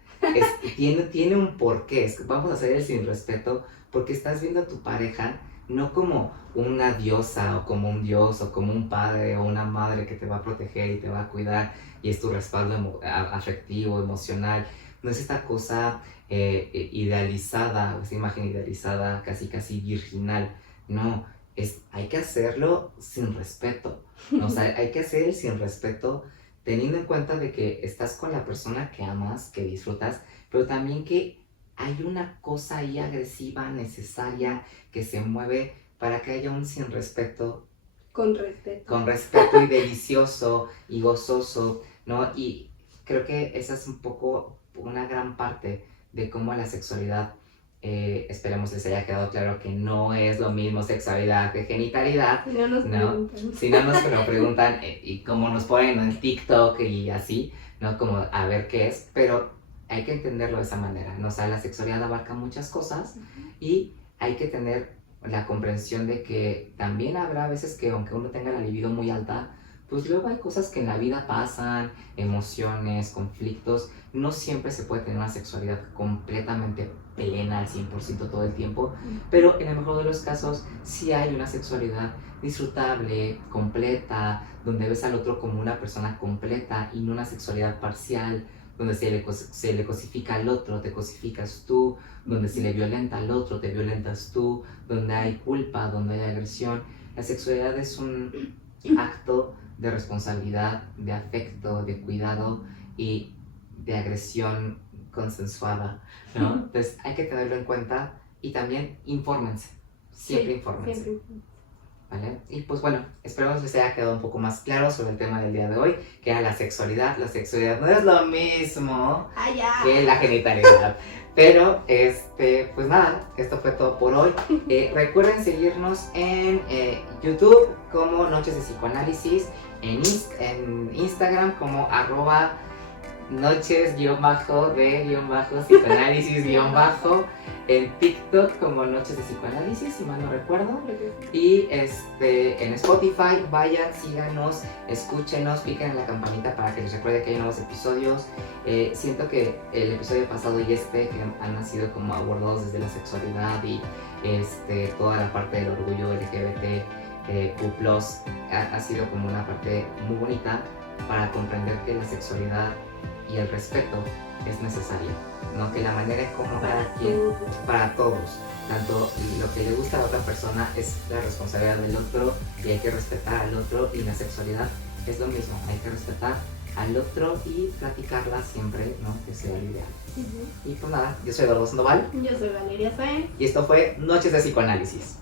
Tiene un porqué. Es que vamos a hacer el sin respeto porque estás viendo a tu pareja no como una diosa o como un dios o como un padre o una madre que te va a proteger y te va a cuidar y es tu respaldo afectivo, emocional. No es esta cosa idealizada, esta imagen idealizada, casi virginal. No, hay que hacerlo sin respeto. ¿No? O sea, hay que hacer el sin respeto teniendo en cuenta de que estás con la persona que amas, que disfrutas, pero también que hay una cosa ahí agresiva, necesaria, que se mueve para que haya un sin respeto. Con respeto. Con respeto y delicioso y gozoso, ¿no? Y creo que esa es un poco una gran parte de cómo la sexualidad, esperemos les haya quedado claro que no es lo mismo sexualidad que genitalidad. Si no nos preguntan. Si no nos lo preguntan y como nos ponen en TikTok y así, ¿no? Como a ver qué es, pero hay que entenderlo de esa manera, ¿no? O sea, la sexualidad abarca muchas cosas y hay que tener la comprensión de que también habrá veces que aunque uno tenga la libido muy alta, pues luego hay cosas que en la vida pasan, emociones, conflictos, no siempre se puede tener una sexualidad completamente plena al 100% todo el tiempo, pero en el mejor de los casos sí hay una sexualidad disfrutable, completa, donde ves al otro como una persona completa y no una sexualidad parcial, donde se le cosifica al otro, te cosificas tú, donde se le violenta al otro, te violentas tú, donde hay culpa, donde hay agresión. La sexualidad es un acto de responsabilidad, de afecto, de cuidado y de agresión consensuada, ¿no? Entonces hay que tenerlo en cuenta y también infórmense, siempre infórmense. Siempre. ¿Vale? Y pues bueno, esperamos les haya quedado un poco más claro sobre el tema del día de hoy, que era la sexualidad. La sexualidad no es lo mismo que la genitalidad. Pero, pues nada, esto fue todo por hoy. Recuerden seguirnos en YouTube como Noches de Psicoanálisis, en Instagram como @noches_de_psicoanálisis_ en TikTok como Noches de Psicoanálisis, si mal no recuerdo. Y en Spotify, vayan, síganos, escúchenos, piquen en la campanita para que les recuerde que hay nuevos episodios. Siento que el episodio pasado y que han sido como abordados desde la sexualidad y toda la parte del orgullo LGBTQ+, ha sido como una parte muy bonita para comprender que la sexualidad y el respeto es necesario, ¿no? Que la manera en cómo cada quien, para todos, tanto lo que le gusta a la otra persona es la responsabilidad del otro y hay que respetar al otro, y la sexualidad es lo mismo, hay que respetar al otro y platicarla siempre, ¿no? Que sea lo ideal. Y pues nada, yo soy Eduardo Sandoval. Yo soy Valeria Sáenz. Y esto fue Noches de Psicoanálisis.